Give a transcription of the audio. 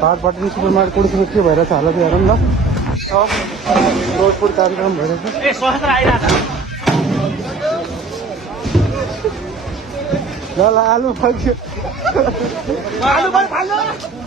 पार Patni super market को भएर छ होला हेरौँ ल रोड फुड कार्यक्रम भइरहेछ ए सहस्त्र आइराछ ल आलु भाग्यो आलु भाइ फाल्नु